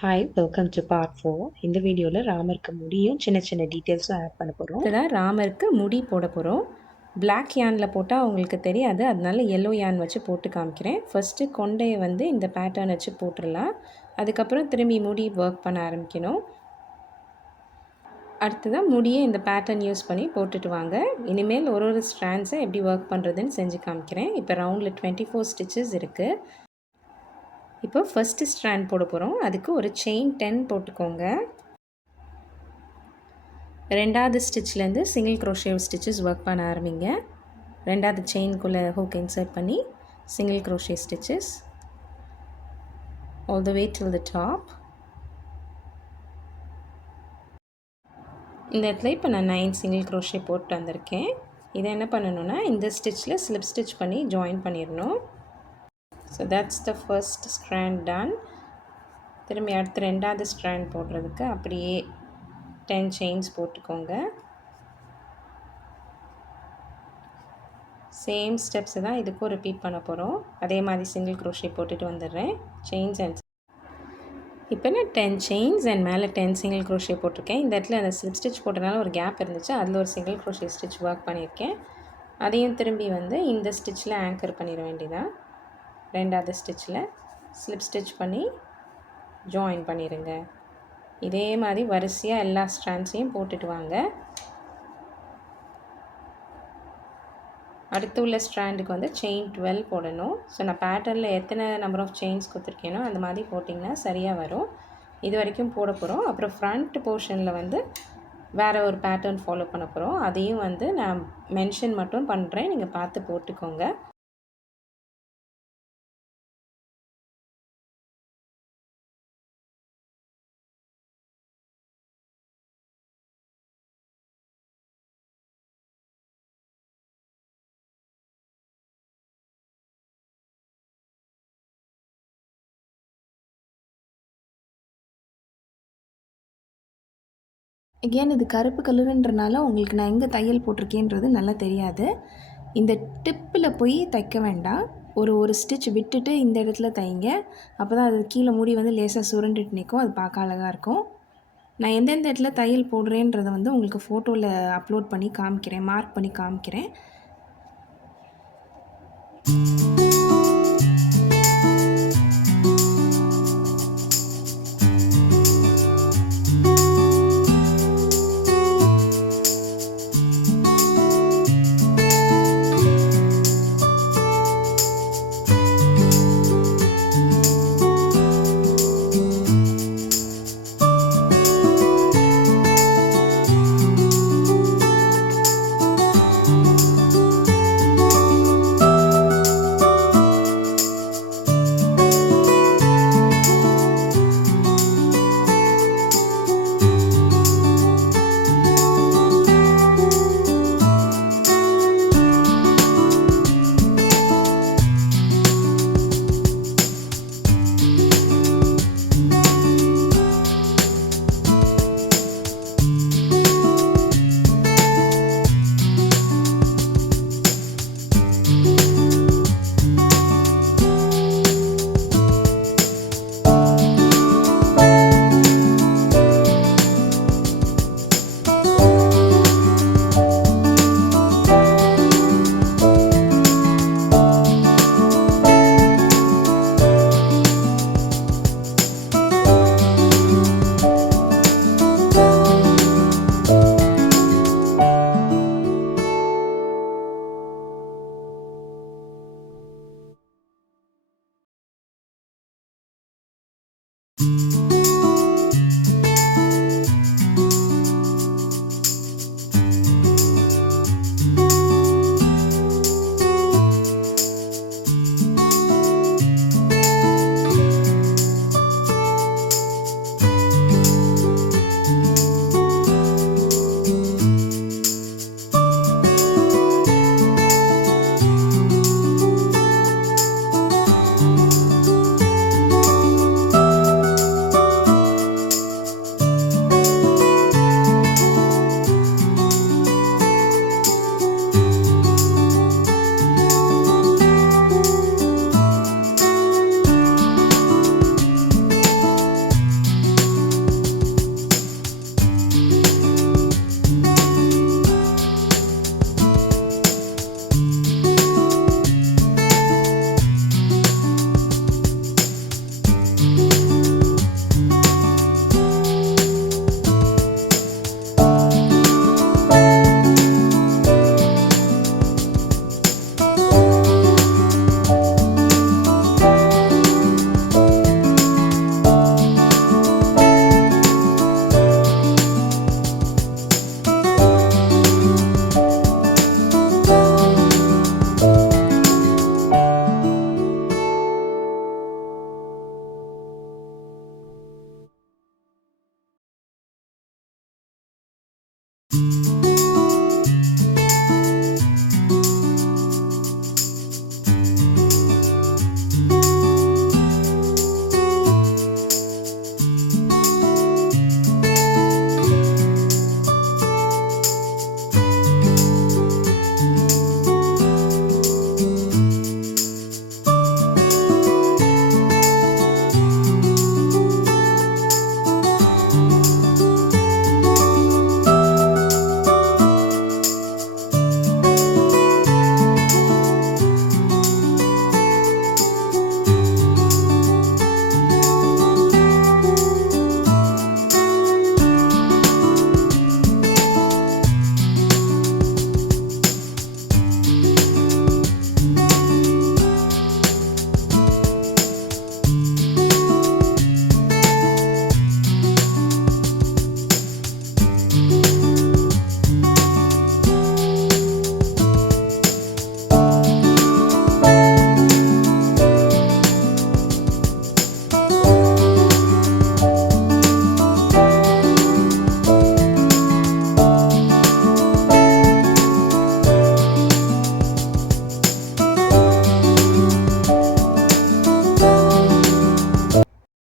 Hi, welcome to part 4. இந்த வீடியோவில் ராமருக்கு முடியும் சின்ன சின்ன டீட்டெயில்ஸும் ஆட் பண்ண போகிறோம். இதில் ராமருக்கு முடி போட போகிறோம். பிளாக் யானில் போட்டால் அவங்களுக்கு தெரியாது, அதனால எல்லோ யான் வச்சு போட்டு காமிக்கிறேன். ஃபஸ்ட்டு கொண்டையை வந்து இந்த பேட்டர்ன் வச்சு போட்டுடலாம். அதுக்கப்புறம் திரும்பி முடி ஒர்க் பண்ண ஆரம்பிக்கணும். அடுத்ததான் முடியை இந்த பேட்டர்ன் யூஸ் பண்ணி போட்டுட்டு வாங்க. இனிமேல் ஒரு ஸ்ட்ராண்ட்ஸை எப்படி ஒர்க் பண்ணுறதுன்னு செஞ்சு காமிக்கிறேன். இப்போ ரவுண்டில் 24 ஸ்டிச்சஸ் இருக்குது. இப்போ ஃபஸ்ட்டு ஸ்ட்ராண்ட் போட போகிறோம். அதுக்கு ஒரு செயின் 10 போட்டுக்கோங்க. ரெண்டாவது ஸ்டிச்லேருந்து சிங்கிள் க்ரோஷே ஸ்டிச்சஸ் ஒர்க் பண்ண ஆரம்பிங்க. ரெண்டாவது செயின்குள்ளே ஹூக் இன்சர்ட் பண்ணி single crochet stitches all the way till the top. இந்த இடத்துல இப்போ நான் 9 சிங்கிள் க்ரோஷே போட்டு வந்திருக்கேன். இதை என்ன பண்ணணுன்னா இந்த ஸ்டிச்சில் ஸ்லிப் ஸ்டிச் பண்ணி ஜாயின் பண்ணிடணும். So that's the first strand done. திரும்பி அடுத்து ரெண்டாவது ஸ்ட்ராண்ட் போடுறதுக்கு அப்படியே 10 செயின்ஸ் போட்டுக்கோங்க. சேம் ஸ்டெப்ஸை தான் இதுக்கும் ரிப்பீட் பண்ண போகிறோம். அதே மாதிரி சிங்கிள் க்ரோஷே போட்டுட்டு வந்துடுறேன். செயின்ஸ் அண்ட் இப்போ நான் 10 செயின்ஸ் அண்ட் மேலே 10 சிங்கிள் க்ரோஷே போட்டிருக்கேன். இந்த இடத்துல அந்த ஸ்லிப் ஸ்டிச் போட்டனால ஒரு கேப் இருந்துச்சு, அதில் ஒரு சிங்கிள் க்ரோஷே ஸ்டிச் ஒர்க் பண்ணியிருக்கேன். அதையும் திரும்பி வந்து இந்த ஸ்டிச்சில் ஆங்கர் பண்ணிட வேண்டியதான். ரெண்டாவது ஸ்டிச்சில் ஸ்லிப் ஸ்டிச் பண்ணி ஜாயின் பண்ணிடுங்க. இதே மாதிரி வரிசையாக எல்லா ஸ்ட்ராண்ட்ஸையும் போட்டுட்டு வாங்க. அடுத்து உள்ள ஸ்ட்ராண்டுக்கு வந்து செயின் 12 போடணும். ஸோ நான் பேட்டர்னில் எத்தனை நம்பர் ஆஃப் செயின்ஸ் கொடுத்துருக்கேனோ அந்த மாதிரி போட்டிங்கன்னா சரியாக வரும். இது வரைக்கும் போட போகிறோம். அப்புறம் ஃப்ரண்ட் போர்ஷனில் வந்து வேறு ஒரு பேட்டர்ன் ஃபாலோ பண்ண போகிறோம். அதையும் வந்து நான் மென்ஷன் மட்டும் பண்ணுறேன், நீங்கள் பார்த்து போட்டுக்கோங்க. எகெயின் இது கருப்பு கலருன்றனால உங்களுக்கு நான் எங்கே தையல் போட்டிருக்கேன்றது நல்லா தெரியாது. இந்த டிப்பில் போய் தைக்க வேண்டாம். ஒரு ஸ்டிச் விட்டுட்டு இந்த இடத்துல தைங்க. அப்போ தான் அது கீழே மூடி வந்து லேசாக சுருண்டுட்டு நிற்கும். அது பார்க்க அழகாக இருக்கும். நான் எந்தெந்த இடத்துல தையல் போடுறேன்றதை வந்து உங்களுக்கு ஃபோட்டோவில் அப்லோட் பண்ணி காமிக்கிறேன், மார்க் பண்ணி காமிக்கிறேன்.